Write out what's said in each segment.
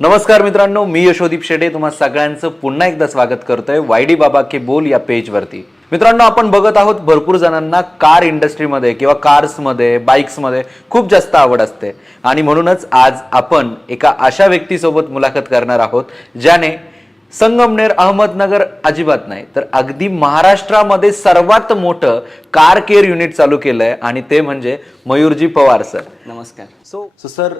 नमस्कार मित्रांनो मी यशोदीप शेडे. तुम्हा सगळ्यांचं पुन्हा एकदा स्वागत करतोय वायडी बाबा के बोल या पेजवरती. मित्रांनो आपण बघत आहोत भरपूर जणांना कार इंडस्ट्रीमध्ये किंवा कार्समध्ये बाईक्समध्ये खूप जास्त आवड असते. आणि म्हणूनच आज आपण एका अशा व्यक्तीसोबत मुलाखत करणार आहोत ज्याने संगमनेर अहमदनगर अजिबात नाही तर अगदी महाराष्ट्रामध्ये सर्वात मोठं कार केअर युनिट चालू केलंय. आणि ते म्हणजे मयूरजी पवार सर. नमस्कार. सो सो सर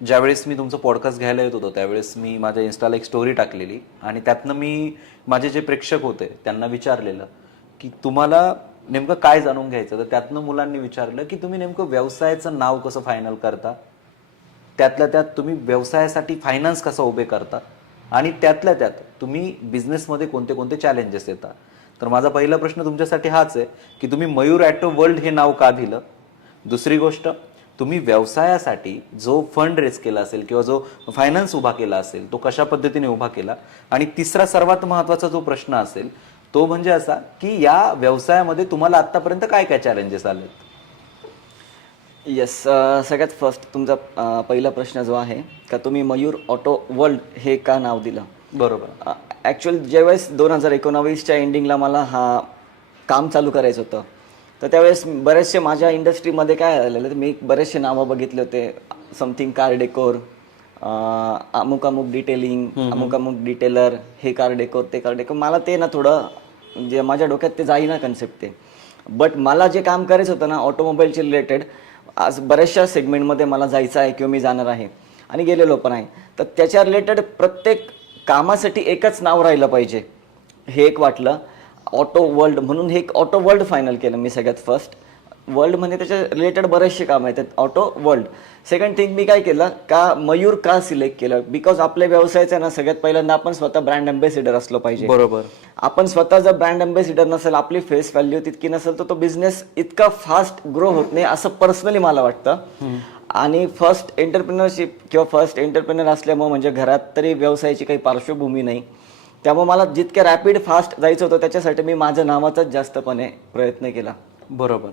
ज्यावेळेस मी तुमचं पॉडकास्ट घ्यायला येत होतो त्यावेळेस मी माझ्या इन्स्टाला एक स्टोरी टाकलेली आणि त्यातनं मी माझे जे प्रेक्षक होते त्यांना विचारलेलं की तुम्हाला नेमकं काय जाणून घ्यायचं? तर त्यातनं मुलांनी विचारलं की तुम्ही नेमकं व्यवसायाचं नाव कसं फायनल करता? त्यातल्या त्यात तुम्ही व्यवसायासाठी फायनान्स कसं उभे करता? आणि त्यातल्या त्यात तुम्ही बिझनेसमध्ये कोणते कोणते चॅलेंजेस येतात तर माझा पहिला प्रश्न तुमच्यासाठी हाच आहे की तुम्ही मयूर ॲटो वर्ल्ड हे नाव का दिलं? दुसरी गोष्ट तुम्ही व्यवसायासाठी जो फंड रेज केला असेल किंवा जो फायनान्स उभा केला असेल तो कशा पद्धतीने उभा केला? आणि तिसरा सर्वात महत्त्वाचा जो प्रश्न असेल तो म्हणजे असा की या व्यवसायामध्ये तुम्हाला आतापर्यंत काय काय चॅलेंजेस आलेत? येस सगळ्यात फर्स्ट तुमचा पहिला प्रश्न जो आहे का तुम्ही मयूर ऑटो वर्ल्ड हे का नाव दिलं? बरोबर. ॲक्च्युअल ज्यावेळेस दोन हजार एकोणावीसच्या एंडिंगला मला हा काम चालू करायचं होतं तर त्यावेळेस बरेचसे माझ्या इंडस्ट्रीमध्ये काय झालेलं तर मी बरेचसे नावं बघितले होते. समथिंग कार डेकोर अमुक अमुक डिटेलिंग अमुक अमुक डिटेलर हे कार डेकोर ते कार डेकोर मला ते ना थोडं म्हणजे माझ्या डोक्यात ते जाईना कन्सेप्ट ते. बट मला जे काम करायचं होतं ना ऑटोमोबाईलचे रिलेटेड आज बऱ्याचशा सेगमेंटमध्ये मला जायचं आहे किंवा मी जाणार आहे. आणि गेलेलो पण आहे. तर त्याच्या रिलेटेड प्रत्येक कामासाठी एकच नाव राहिलं पाहिजे. हे एक वाटलं. ऑटो वर्ल्ड म्हणून हे एक ऑटो वर्ल्ड फायनल केलं मी सगळ्यात फर्स्ट वर्ल्ड म्हणजे त्याच्या रिलेटेड बरेचसे काम आहेत ऑटो वर्ल्ड सेकंड थिंग मी काय केलं का मयूर का सिलेक्ट केलं? बिकॉज आपल्या व्यवसायाचं आहे ना सगळ्यात पहिल्यांदा आपण स्वतः ब्रँड अँबॅसिडर असलो पाहिजे. बरोबर. आपण स्वतः जर ब्रँड अँबॅसिडर नसेल आपली फेस व्हॅल्यू तितकी नसेल तर तो बिझनेस इतका फास्ट ग्रो होत नाही असं पर्सनली मला वाटतं. आणि फर्स्ट एंटरप्रिनरशिप किंवा फर्स्ट एंटरप्रिनर असल्यामुळे म्हणजे घरात तरी व्यवसायाची काही पार्श्वभूमी नाही. त्यामुळे मला जितक्या रॅपिड फास्ट जायचं होतं त्याच्यासाठी मी माझ्या नावाचाच जास्तपणे प्रयत्न केला. बरोबर.